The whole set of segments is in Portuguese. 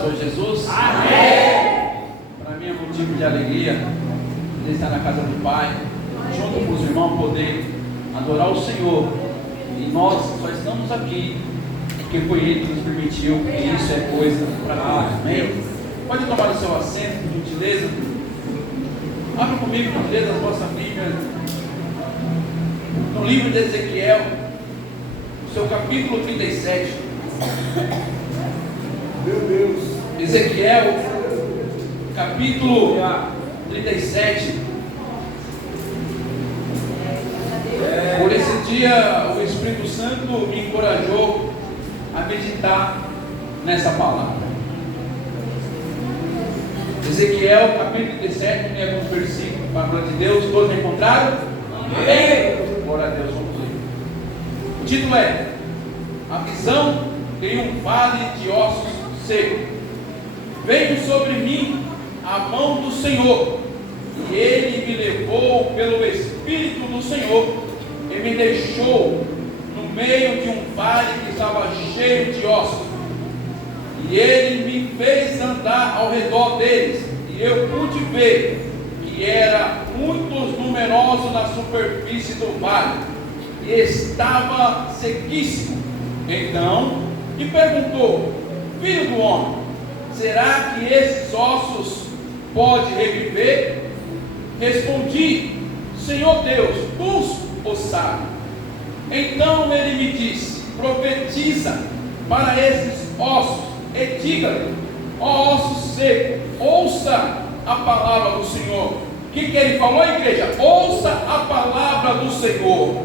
Senhor Jesus? Amém! Para mim é motivo de alegria de estar na casa do Pai, junto com os irmãos, poder adorar o Senhor. E nós só estamos aqui porque foi Ele que nos permitiu, e isso é coisa para nós. Amém? Pode tomar o seu assento, por gentileza. Abra comigo, por gentileza, a vossa Bíblia no livro de Ezequiel, no seu capítulo 37. Meu Deus. Ezequiel, capítulo 37. Por esse dia, o Espírito Santo me encorajou a meditar nessa palavra. Ezequiel, capítulo 37, tem alguns versículos para a glória de Deus. Todos encontraram? Amém. Glória a Deus, vamos ler. O título é: A visão de um vale de ossos secos. Veio sobre mim a mão do Senhor, e Ele me levou pelo Espírito do Senhor, e me deixou no meio de um vale que estava cheio de ossos. E Ele me fez andar ao redor deles, e eu pude ver que era muito numeroso na superfície do vale, e estava sequíssimo. Então me perguntou: Filho do homem, será que esses ossos podem reviver? Respondi: Senhor Deus, tu o sabes. Então ele me disse: profetiza para esses ossos e diga-lhe: ó ossos secos, ouça a palavra do Senhor. O que ele falou, igreja? Ouça a palavra do Senhor.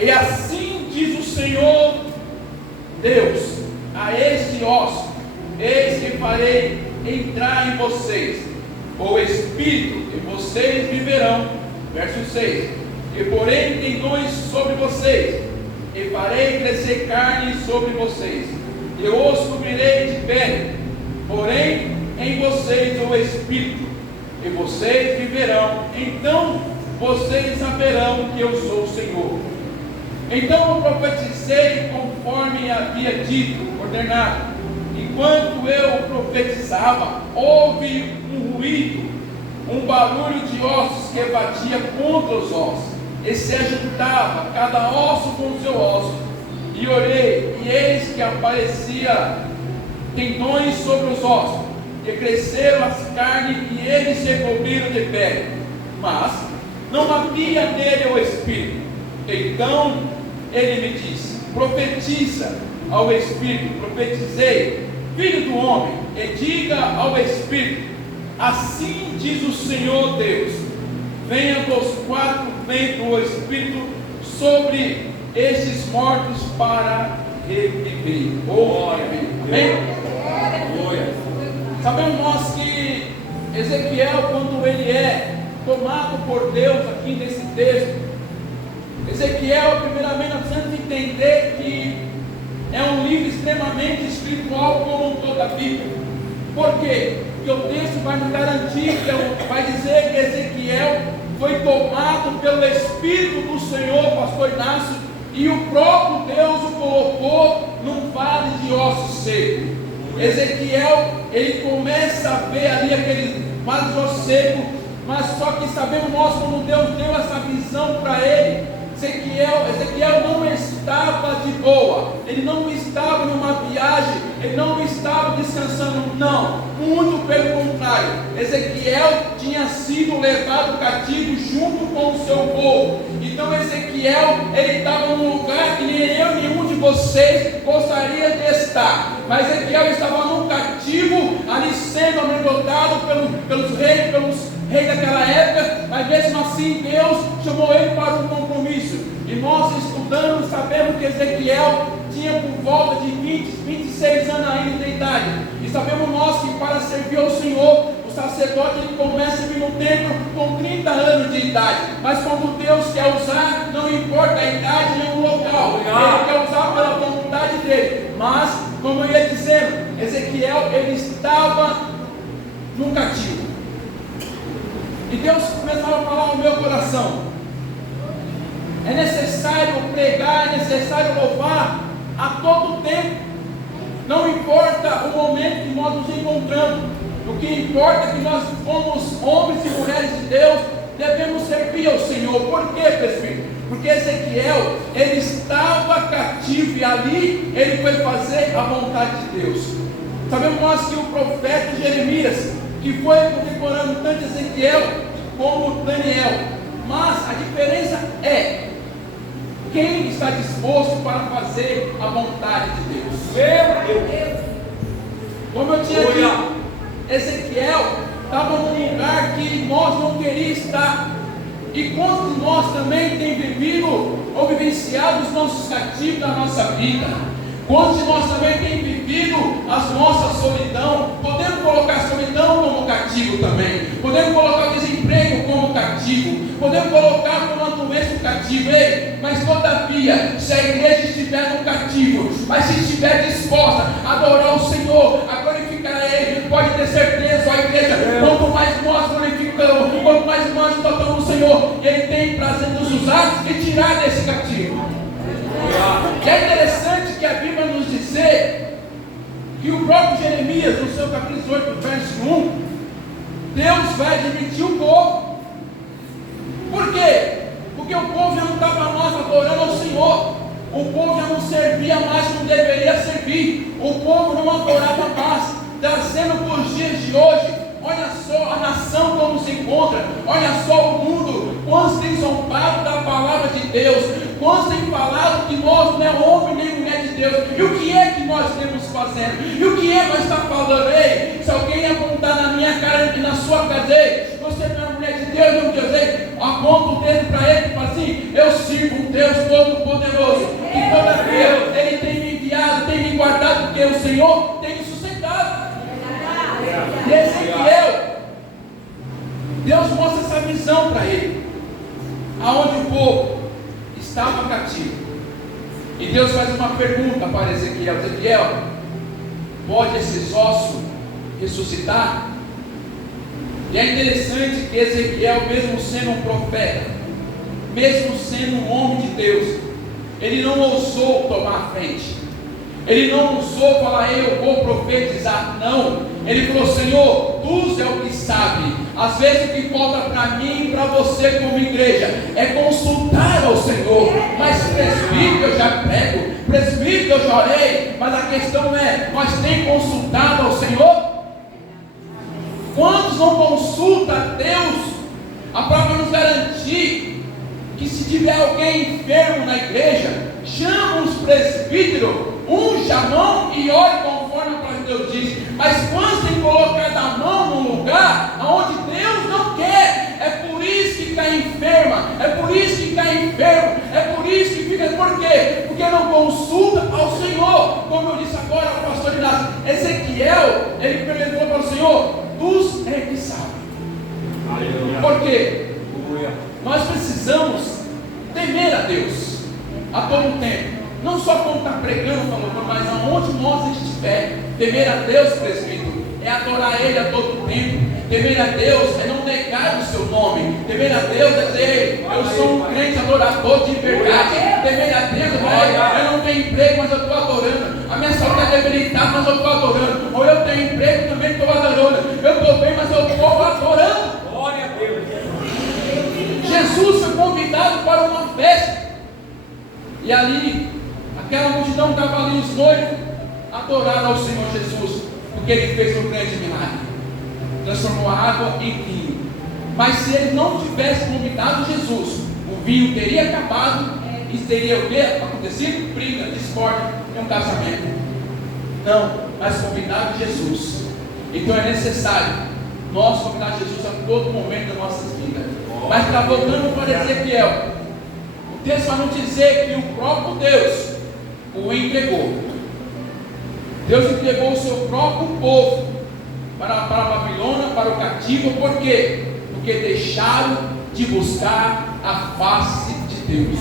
E assim diz o Senhor Deus a este osso: eis que farei entrar em vocês o Espírito, e vocês viverão. Verso 6: e porém tendões sobre vocês, e farei crescer carne sobre vocês, e os cobrirei de pele, porém em vocês o Espírito, e vocês viverão. Então vocês saberão que eu sou o Senhor. Então eu profetizei conforme havia dito, ordenado. Enquanto eu profetizava, houve um ruído, um barulho de ossos que batia contra os ossos, e se ajuntava cada osso com o seu osso. E olhei, e eis que aparecia tendões sobre os ossos, e cresceram as carnes, e eles se cobriram de pele, mas não havia nele o Espírito. Então ele me disse: profetiza ao Espírito. Profetizei: Filho do homem, e diga ao Espírito: assim diz o Senhor Deus, venha dos quatro ventos o Espírito sobre estes mortos para reviver. Amém? Sabemos nós que Ezequiel, quando ele é tomado por Deus aqui nesse texto, Ezequiel, primeiramente nós precisamos entender que é um livro extremamente espiritual, como toda a Bíblia. Por quê? Porque o texto vai nos garantir, vai dizer que Ezequiel foi tomado pelo Espírito do Senhor, pastor Inácio, e o próprio Deus o colocou num vale de ossos secos. Ezequiel, ele começa a ver ali aquele vale de ossos secos, mas só que sabemos nós, como Deus deu essa visão para ele, Ezequiel não estava de boa, ele não estava numa viagem, ele não estava descansando, não, muito pelo contrário. Ezequiel tinha sido levado cativo junto com o seu povo. Então Ezequiel, ele estava num lugar que nem eu, nenhum de vocês gostaria de estar, mas Ezequiel estava num cativo, ali sendo amedrontado pelos reis daquela época, mas mesmo assim Deus chamou ele para um compromisso. E nós estudando, sabemos que Ezequiel tinha por volta de 26 anos ainda de idade. E sabemos nós que para servir ao Senhor, o sacerdote ele começa a vir no templo com 30 anos de idade. Mas quando Deus quer usar, não importa a idade nem o local, Ele quer usar pela vontade dele. Mas, como eu ia dizendo, Ezequiel ele estava num cativo. E Deus começou a falar no meu coração: é necessário pregar, é necessário louvar a todo tempo. Não importa o momento que nós nos encontramos, o que importa é que nós somos homens e mulheres de Deus, devemos servir ao Senhor. Por quê, presbítero? Porque Ezequiel, ele estava cativo e ali ele foi fazer a vontade de Deus. Sabemos nós que o profeta Jeremias, que foi contemporâneo tanto Ezequiel como Daniel, mas a diferença é quem está disposto para fazer a vontade de Deus. Meu Deus. Como eu tinha dito, Ezequiel estava num lugar que nós não queríamos estar. E quantos de nós também tem vivido ou vivenciado os nossos cativos da nossa vida? Quantos de nós também tem vivido as nossas solidão? Podemos colocar a solidão como cativo também. Podemos colocar o desemprego como cativo. Podemos colocar como uma doença cativo. Ei, mas todavia, se a igreja estiver no cativo, mas se estiver disposta a adorar o Senhor, a glorificar a Ele, pode ter certeza, a igreja, quanto mais nós glorificamos, quanto mais nós adoramos o Senhor, Ele tem prazer em nos usar e tirar desse cativo. E é interessante que a Bíblia nos dizer que o próprio Jeremias, no seu capítulo 18, verso 1, Deus vai admitir o povo. Por quê? Porque o povo já não estava mais adorando ao Senhor. O povo já não servia mais como deveria servir. O povo não adorava mais. Trazendo para os dias de hoje, olha só a nação como se encontra. Olha só o mundo. Quantos têm zombado da palavra de Deus? Quantos têm falado que nós não é homem nem mulher de Deus? E o que é que nós temos fazendo? E o que é que nós estamos falando? Ei, se alguém apontar na minha cara e na sua casa, ei, você não é mulher de Deus, não Deus, ei, aponta o dedo para ele e fala assim: eu sirvo um Deus Todo-Poderoso, que todavia Ele tem me enviado, tem me guardado, porque o Senhor tem me sustentado. E Ezequiel, Deus mostra essa visão para ele, aonde o povo estava cativo. E Deus faz uma pergunta para Ezequiel: Ezequiel, pode esses ossos ressuscitar? E é interessante que Ezequiel, mesmo sendo um profeta, mesmo sendo um homem de Deus, ele não ousou tomar a frente. Ele não ousou falar: eu vou profetizar. Não. Ele falou: Senhor, tu é o que sabe. Às vezes o que falta para mim e para você como igreja é consultar ao Senhor. Mas presbítero, eu já prego, presbítero, eu já orei. Mas a questão é: nós temos consultado ao Senhor? Quantos não consultam a Deus? A palavra nos garantir que se tiver alguém enfermo na igreja, chama os presbíteros, unja a mão e ore conforme a palavra de Deus diz. Mas quando tem colocado a mão num lugar onde Deus não quer, é por isso que cai enferma, é por isso que cai enfermo, é por isso que fica. Por quê? Porque não consulta ao Senhor. Como eu disse agora ao pastor Inácio, Ezequiel, ele perguntou para o Senhor: tu é que sabe. Por quê? Nós precisamos temer a Deus a todo tempo. Não só quando está pregando, mas aonde nós estiver. Temer a Deus, presbítero, é adorar Ele a todo tempo. Temer a Deus é não negar o seu nome. Temer a Deus é dizer: eu sou um crente adorador de verdade. Temer a Deus é: eu não tenho emprego, mas eu estou adorando. A minha saúde é debilitada, mas eu estou adorando. Ou eu tenho emprego, também estou adorando. Eu estou bem, mas eu estou adorando. Glória a Deus. Jesus foi convidado para uma festa. E ali, aquela multidão estava ali, os noivos adoraram ao Senhor Jesus, porque Ele fez um grande milagre, transformou a água em vinho. Mas se Ele não tivesse convidado Jesus, o vinho teria acabado e teria o que acontecido? Briga, discórdia e um casamento. Não, mas convidado Jesus. Então é necessário nós convidar Jesus a todo momento das nossas vidas. Mas está voltando para Ezequiel. O texto vai nos dizer que o próprio Deus o entregou. Deus entregou o seu próprio povo para a Babilônia, para o cativo. Por quê? Porque deixaram de buscar a face de Deus.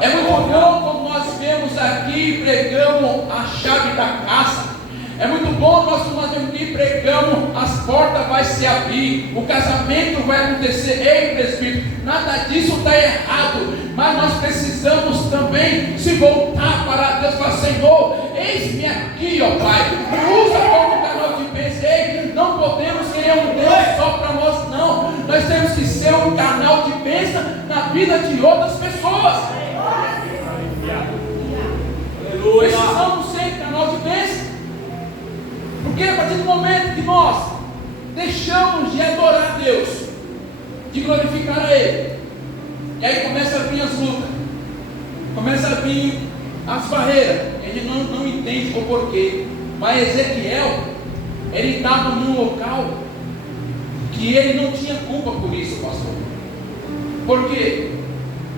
É muito bom quando nós vemos aqui e pregamos a chave da casa. É muito bom nós vemos aqui e pregamos, as portas vão se abrir, o casamento vai acontecer. Ei, presbítero, nada disso está errado, mas nós precisamos também se voltar para Deus e falar: Senhor, eis-me aqui. aqui, ó Pai, me usa como canal de bênção. Ei, não podemos querer um Deus só para nós, não. Nós temos que ser um canal de bênção na vida de outras pessoas. Precisamos ser canal de bênção, porque a partir do momento que nós deixamos de adorar a Deus, de glorificar a Ele, e aí começa a vir as lutas, começa a vir as barreiras, e a gente não entende o porquê. Mas Ezequiel, ele estava num local que ele não tinha culpa por isso, pastor. Por quê?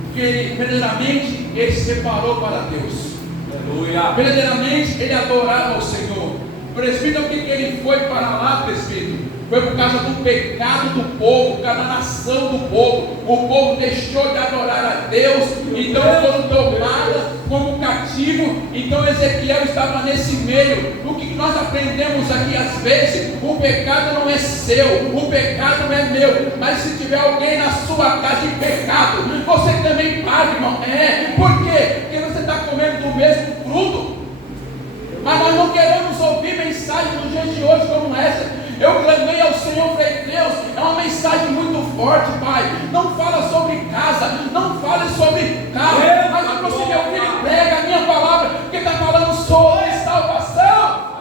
Porque ele, verdadeiramente, ele se separou para Deus. Aleluia. Verdadeiramente ele adorava o Senhor. Presbítero, o que ele foi para lá, presbítero? Foi por causa do pecado do povo, por causa da nação do povo. O povo deixou de adorar a Deus, então foram tomados como cativo. Então Ezequiel estava nesse meio. O que nós aprendemos aqui às vezes, o pecado não é seu, o pecado não é meu. Mas se tiver alguém na sua casa em pecado, você também paga, irmão. Por quê? Porque você está comendo do mesmo fruto. Mas nós não queremos ouvir mensagem no dia de hoje como essa. Eu clamei ao Senhor, falei, Deus, é uma mensagem muito forte, Pai. Não fala sobre casa, não fale sobre carro, mas se você meu filho prega a minha palavra, porque está falando sobre salvação.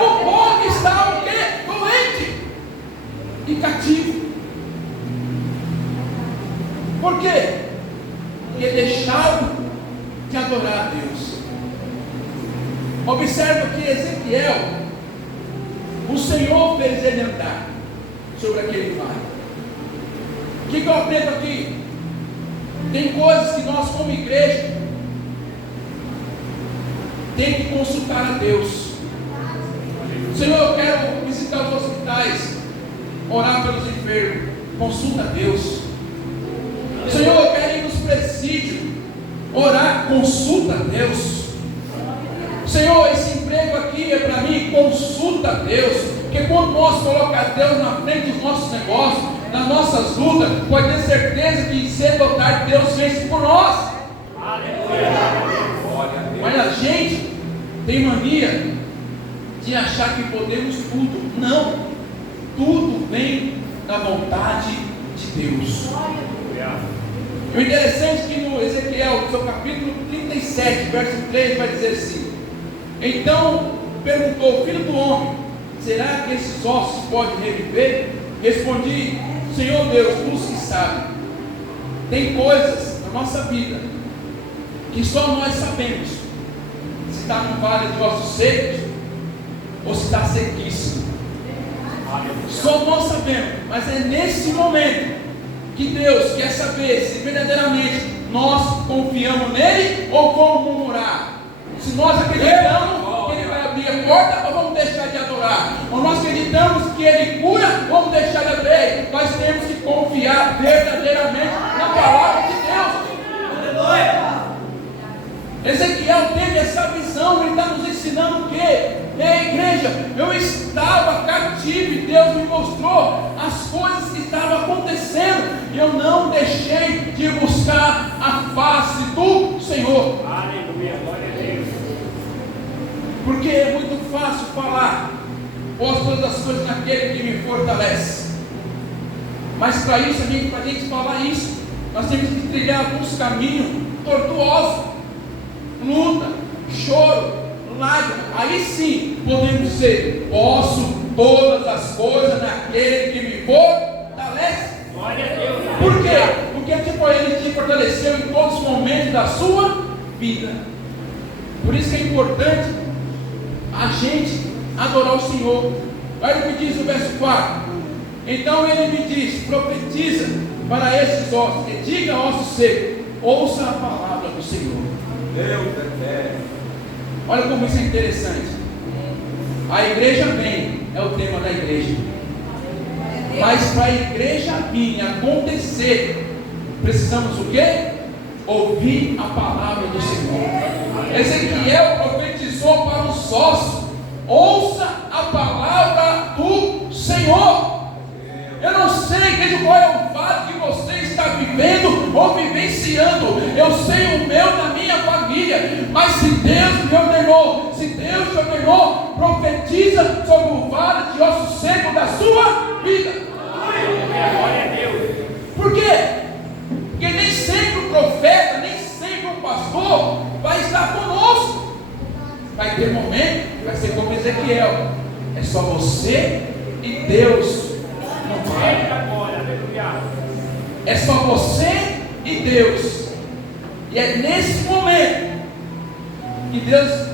O povo está o quê? Doente e cativo. Por quê? Porque deixaram de adorar a Deus. Observa que Ezequiel, o Senhor fez ele andar sobre aquele vale. O que eu aprendo aqui? Tem coisas que nós como igreja tem que consultar a Deus. Senhor, eu quero visitar os hospitais, orar pelos enfermos. Consulta a Deus. Senhor, eu quero ir nos presídios, orar. Consulta a Deus. Senhor, esse emprego aqui é para mim. Consulta a Deus. Porque quando nós colocamos Deus na frente dos nossos negócios, nas nossas lutas, pode ter certeza que cedo ou tarde Deus vence por nós. Mas a gente tem mania de achar que podemos tudo. Não, tudo vem da vontade de Deus. O interessante é que no Ezequiel, no seu capítulo 37, verso 3, vai dizer assim: então perguntou, filho do homem, será que esses ossos podem reviver? Respondi, Senhor Deus, tu que sabe. Tem coisas na nossa vida que só nós sabemos se está no vale de ossos secos ou se está sequíssimo. Só nós sabemos, mas é nesse momento que Deus quer saber se verdadeiramente nós confiamos nele ou vamos murmurar. Se nós acreditamos que ele vai abrir a porta, ou vamos deixar de adorar? Ou nós acreditamos que ele cura, ou vamos deixar de adorar? Nós temos que confiar verdadeiramente na palavra de Deus. Aleluia! Ezequiel teve essa visão. Ele está nos ensinando o quê? Igreja, eu estava cativo e Deus me mostrou as coisas que estavam acontecendo e eu não deixei de buscar a face do Senhor. Aleluia, glória a Deus. Porque é muito fácil falar, posso todas as coisas naquele que me fortalece. Mas para isso, para a gente falar isso, nós temos que trilhar alguns caminhos tortuosos, luta, choro, lágrimas. Aí sim podemos dizer, posso todas as coisas naquele que me fortalece. Glória a Deus. Por quê? Porque tipo, ele te fortaleceu em todos os momentos da sua vida. Por isso que é importante a gente adorar o Senhor. Olha o que diz o verso 4. Então ele me diz, profetiza para esses ossos, e diga ossos secos, ouça a palavra do Senhor. Deus é. Olha como isso é interessante. A igreja vem, é o tema da igreja. Mas para a igreja vir acontecer, precisamos o quê? Ouvir a palavra do Senhor. Ezequiel profetizou para os ossos: ouça a palavra do Senhor. Eu não sei, igreja, qual é o vale que você está está vivendo ou vivenciando. Eu sei o meu na minha família, mas se Deus me ordenou, profetiza sobre o vale de osso seco da sua vida. Glória a Deus. Por quê? Porque nem sempre o profeta, nem sempre o pastor vai estar conosco. Vai ter momento, vai ser como Ezequiel, é só você e Deus. Não vai. É só você e Deus. E é nesse momento que Deus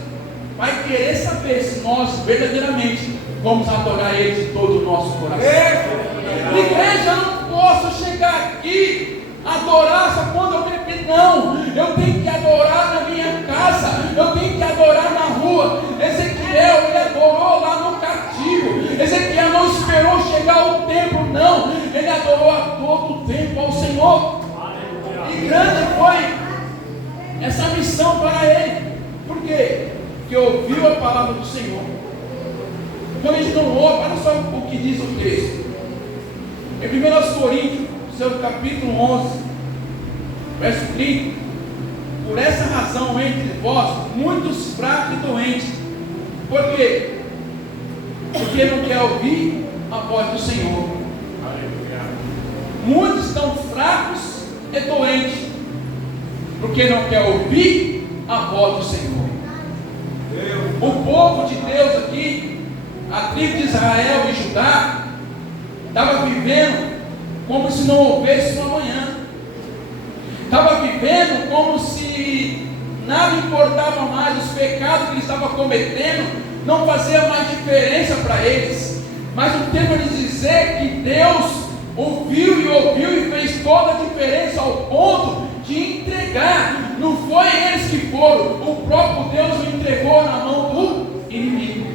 vai querer saber se nós verdadeiramente vamos adorar Ele de todo o nosso coração. Igreja, eu não posso chegar aqui, adorar só quando eu beber, não. Eu tenho que adorar na minha casa, eu tenho que adorar na rua. Ezequiel, ele adorou lá no cativo. Ezequiel não esperou chegar o tempo, não. Ele adorou a todo tempo ao Senhor. E grande foi essa missão para ele. Por quê? Porque ouviu a palavra do Senhor. Quando a gente não ouve, olha só o que diz o texto. Em 1 Coríntios, seu capítulo 11, verso 30. Por essa razão entre vós, muitos fracos e doentes. Por quê? Porque não quer ouvir a voz do Senhor. Muitos estão fracos e doentes, porque não quer ouvir a voz do Senhor. O povo de Deus aqui, a tribo de Israel e Judá, estava vivendo como se não houvesse uma manhã. Estava vivendo como se nada importava mais, os pecados que eles estavam cometendo não faziam mais diferença para eles. Mas o tempo de dizer que Deus ouviu e fez toda a diferença ao ponto de entregar. Não foi eles que foram, o próprio Deus o entregou na mão do inimigo.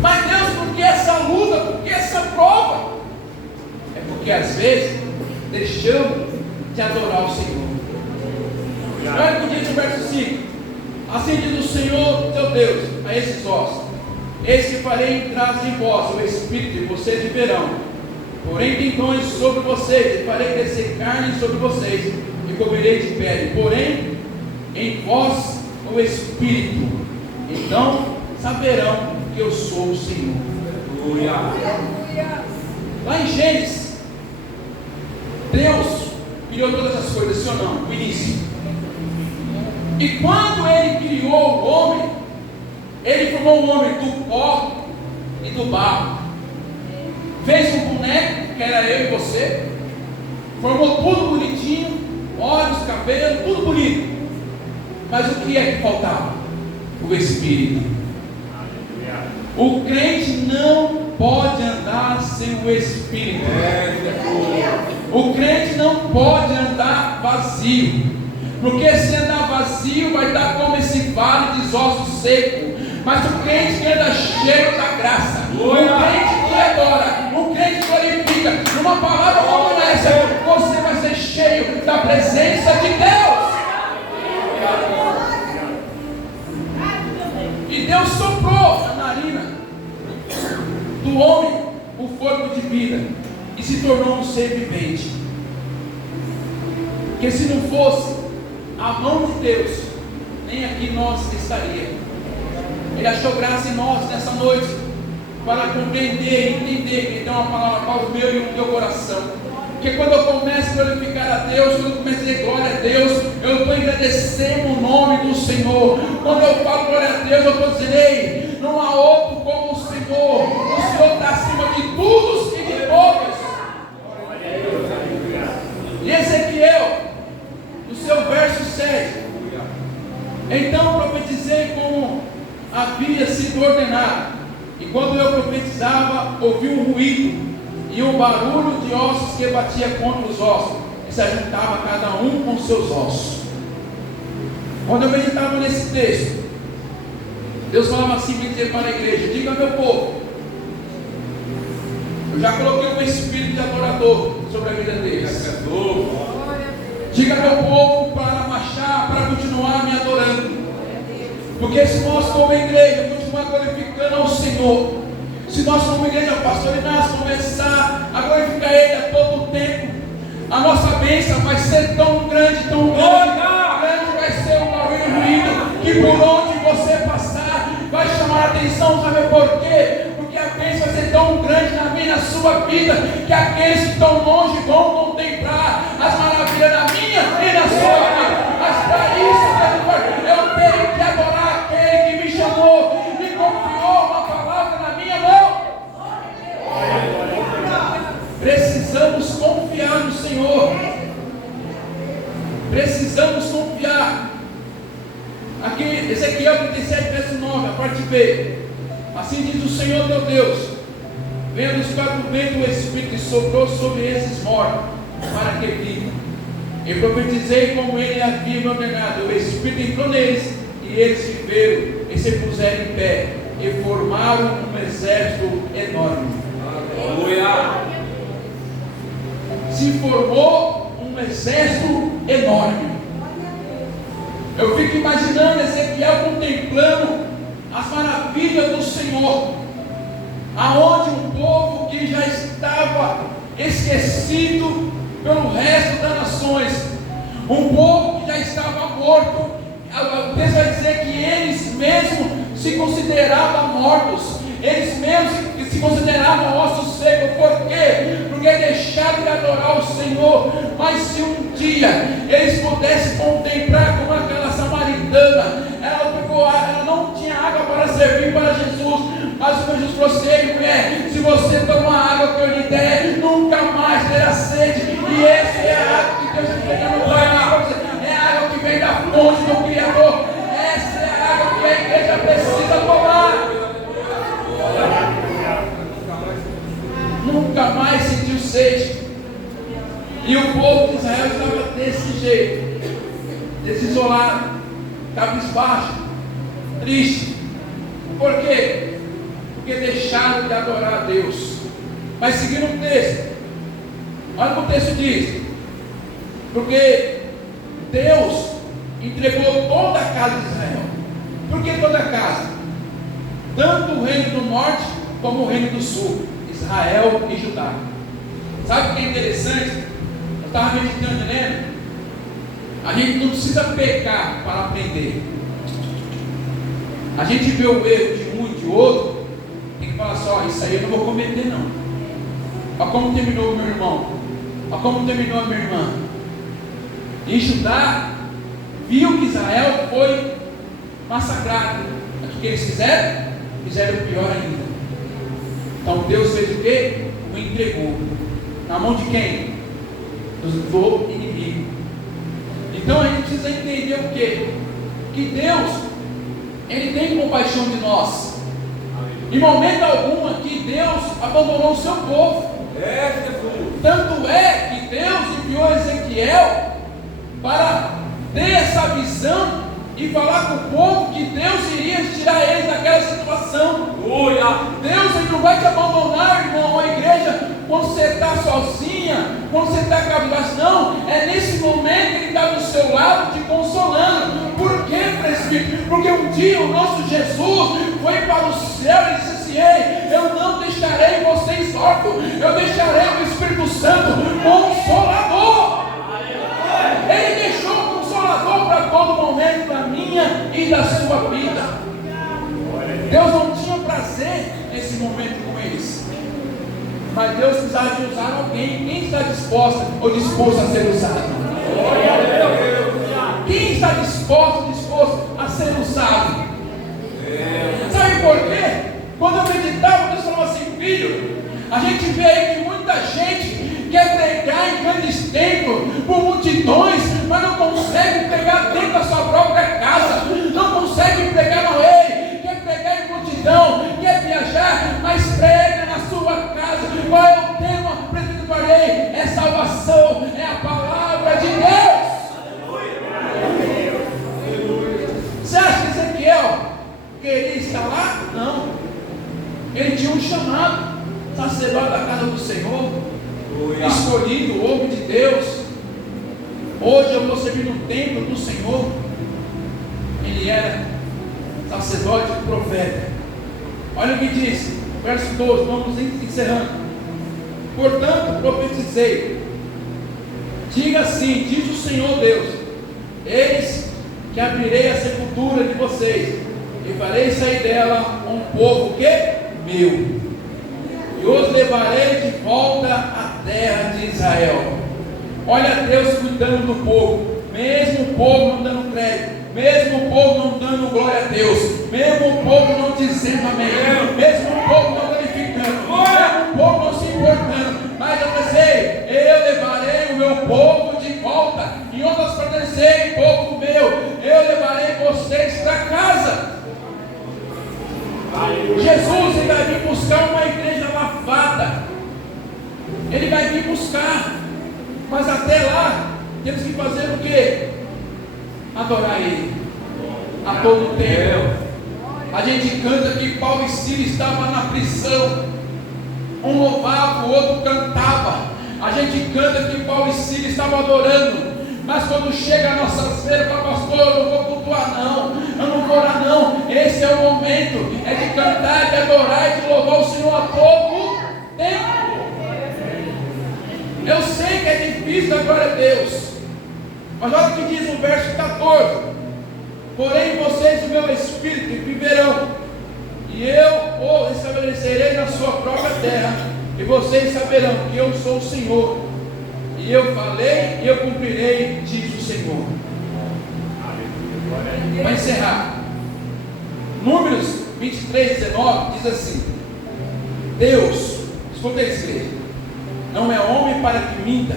Mas Deus, por que essa luta? Por que essa prova? É porque às vezes deixamos de adorar o Senhor. Olha o que diz no verso 5: assim diz o Senhor teu Deus a esses ossos: eis que farei entrar em vós o espírito de vocês viverão, porém tendões sobre vocês, e farei descer carne sobre vocês, e comerei de pele, porém em vós o espírito, então saberão que eu sou o Senhor. Lá em Gênesis, Deus criou todas as coisas, sim ou não? O início. E quando Ele criou o homem, Ele formou o homem do pó e do barro. Fez um boneco, que era eu e você. Formou tudo bonitinho, olhos, cabelo, tudo bonito. Mas o que é que faltava? O Espírito. O crente não pode andar sem o Espírito. O crente não pode andar vazio. Porque se andar vazio, vai estar como esse vale de ossos secos. Mas o crente que anda cheio da graça, o crente que adora, o crente que glorifica, numa palavra como essa, você vai ser cheio da presença de Deus. E Deus soprou na narina do homem o fôlego de vida e se tornou um ser vivente. Porque se não fosse a mão de Deus, nem aqui nós estaríamos. Ele achou graça em nós nessa noite para compreender e entender que Ele tem uma palavra para o meu e o teu coração. Porque quando eu começo a glorificar a Deus, quando eu começo a dizer glória a Deus, eu estou agradecendo o nome do Senhor. Quando eu falo glória a Deus, eu estou dizendo: ei, não há outro como o Senhor. O Senhor está acima de todos e de todos. E Ezequiel, no seu verso 7, então profetizei como havia sido ordenado. E quando eu profetizava, ouvi um ruído e um barulho de ossos que batia contra os ossos, e se ajuntava cada um com seus ossos. Quando eu meditava nesse texto, Deus falava assim para dizer para a igreja: diga ao meu povo, eu já coloquei um espírito de adorador sobre a vida deles. Diga ao meu povo para marchar, para continuar me adorando. Porque se nós como igreja continuar glorificando ao Senhor, se nós como igreja, pastor Inácio, começar a glorificar Ele a todo tempo, a bênção vai ser tão grande, grande vai ser o barulho ruído, que por onde você passar, vai chamar a atenção, sabe por quê? Porque a bênção vai ser tão grande na minha e na sua vida, que aqueles que estão longe vão contemplar as maravilhas na minha e na sua vida. Mas para isso, eu tenho que adorar aquele que me chamou, me confiou uma palavra na minha mão. Precisamos confiar no Senhor. Precisamos confiar. Aqui, Ezequiel 37, verso 9, a parte B. Assim diz o Senhor teu Deus: vendo os quatro ventos o Espírito e soprou sobre esses mortos, para que vivam. E profetizei como ele havia me ordenado. O Espírito entrou neles, e eles viveram, e se puseram em pé, e formaram um exército enorme. Aleluia! Se formou um exército enorme. Eu fico imaginando Ezequiel contemplando as maravilhas do Senhor, aonde um povo que já estava esquecido pelo resto das nações, um povo que já estava morto. O texto vai dizer que eles mesmos se consideravam mortos, eles mesmos se consideravam ossos secos. Por quê? Porque deixaram de adorar o Senhor. Mas se um dia eles pudessem contemplar como aquela samaritana, ela não tinha água para servir para Jesus, mas o Jesus trouxe ele, mulher, se você tomar a água que eu lhe der, nunca mais terá sede. E essa é a água que Deus entrega no Pai. É a água que vem da fonte do Criador. Essa é a água que a igreja precisa tomar. Nunca mais sentiu sede. E o povo de Israel estava desse jeito, desisolado, cabisbaixo, triste. Por quê? Porque deixaram de adorar a Deus. Mas seguindo o texto, olha o que o texto diz: porque Deus entregou toda a casa de Israel. Por que toda a casa? Tanto o reino do norte como o reino do sul, Israel e Judá. Sabe o que é interessante? Eu estava meditando e lendo. A gente não precisa pecar para aprender. A gente vê o erro de um e de outro, tem que falar só: isso aí eu não vou cometer não. Olha como terminou o meu irmão, olha como terminou a minha irmã. E Judá viu que Israel foi massacrado. Mas o que eles fizeram? Fizeram pior ainda. Então Deus fez o quê? O entregou na mão de quem? Do inimigo. Então a gente precisa entender o quê? Que Deus, Ele tem compaixão de nós. Em momento algum aqui Deus abandonou o seu povo. Tanto é que Deus enviou Ezequiel para ter essa visão e falar com o povo que Deus iria tirar eles daquela situação. Deus, Ele não vai te abandonar, irmão, a igreja, quando você está sozinha, quando você está cabisbaixo. Não, é nesse momento que Ele está do seu lado te consolando. Por quê, presbítero? Porque um dia o nosso Jesus foi para o céu e disse assim: ei, eu não deixarei vocês órfãos, eu deixarei o Espírito Santo Consolador. Ele deixou o Consolador para todo momento da minha e da sua vida. Deus não tinha prazer nesse momento com eles, mas Deus precisava de usar alguém. Quem está disposto a ser usado? Quem está disposto a ser usado? Sabe por quê? Quando eu meditava, Deus falou assim: filho, a gente vê aí que muita gente quer pregar em grandes templos, por multidões, mas não consegue pregar dentro da sua própria casa, não consegue pregar no rei, quer pregar em multidão, quer viajar, mas prega na sua casa. Qual é o tema? Presbítero Varley, é salvação, é a palavra de Deus. Você acha que Ezequiel queria estar lá? Não. Ele tinha um chamado, sacerdote da casa do Senhor, escolhido, homem de Deus. Hoje eu vou servir no templo do Senhor. Ele era sacerdote e profeta. Olha o que diz, verso 12, vamos encerrando. Portanto, profetizei Diga assim: diz o Senhor Deus, eis que abrirei a sepultura de vocês, e farei sair dela um povo que? Meu, e os levarei de volta à terra de Israel. Olha Deus cuidando do povo, mesmo o povo não dando crédito, mesmo o povo não dando glória a Deus, mesmo o povo não dizendo amém, mesmo o povo não glorificando, mesmo o povo não se importando, mas eu pensei, eu levarei o meu povo de volta, em outras pertencei, povo meu, eu levarei vocês para casa. Jesus, ele vai vir buscar uma igreja lavada, ele vai vir buscar, mas até lá temos que fazer o que? Adorar Ele a todo tempo. A gente canta que Paulo e Silas estavam na prisão, um louvava, o outro cantava. A gente canta que Paulo e Silas estavam adorando, mas quando chega a nossa feira, fala: pastor, eu não vou cultuar não, eu não vou orar não. Esse é o momento, é de cantar, de adorar e de louvar o Senhor a todo tempo. Eu sei que é difícil dar glória a Deus, mas olha o que diz no verso 14: porém vocês o meu Espírito e viverão, e eu o estabelecerei na sua própria terra, e vocês saberão que eu sou o Senhor, e eu falei e eu cumprirei, diz o Senhor. Para encerrar, Números 23:19 diz assim: Deus, escuta isso, igreja, não é homem para que minta,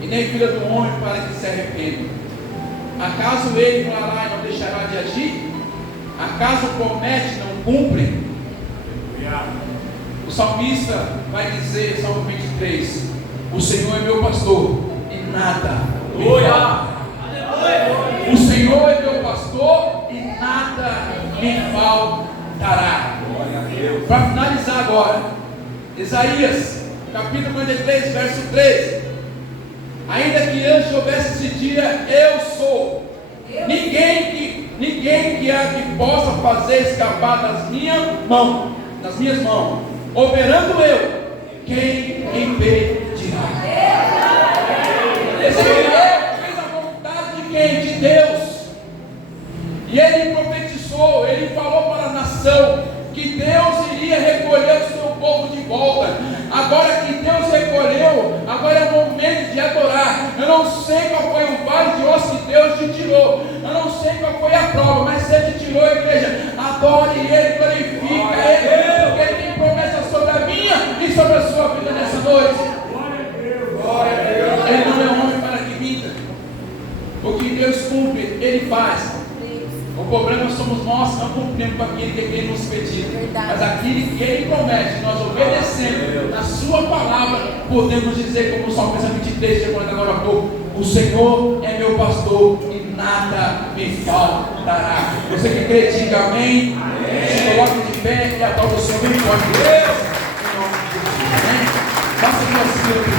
e nem filho do homem para que se arrependa. Acaso ele falará e não deixará de agir? Acaso promete e não cumpre? O salmista vai dizer, Salmo 23: o Senhor é meu pastor e nada me falta. O Senhor é meu pastor e nada me faltará. Para finalizar agora, Isaías capítulo 43, verso 13: ainda que antes houvesse esse dia, eu sou. Ninguém que há que possa fazer escapar das minhas mãos. Operando eu, quem impedirá? Esse fez a vontade de quem? De Deus. E ele profetizou, ele falou para a nação que Deus iria recolher o seu povo de volta. Agora que Deus recolheu, agora é o momento de adorar. Eu não sei qual foi o vale de ossos que Deus te tirou, eu não sei qual foi a prova, mas se Ele te tirou, igreja, adore Ele, glorifica Ele, porque Ele tem promessa sobre a minha e sobre a sua vida nessa noite. Ele não é homem para que minta. O que Deus cumpre, Ele faz. O problema somos nós que não cumprimos com aquilo que Ele nos pediu. Mas aquilo que Ele promete, nós obedecendo na Sua palavra, podemos dizer, como o Salmista 23 chegou agora há pouco: o Senhor é meu pastor e nada me faltará. Você que crê, diga amém. Se coloque de pé e adore o Senhor bem forte. Deus, em nome de Jesus. Amém. Faça o que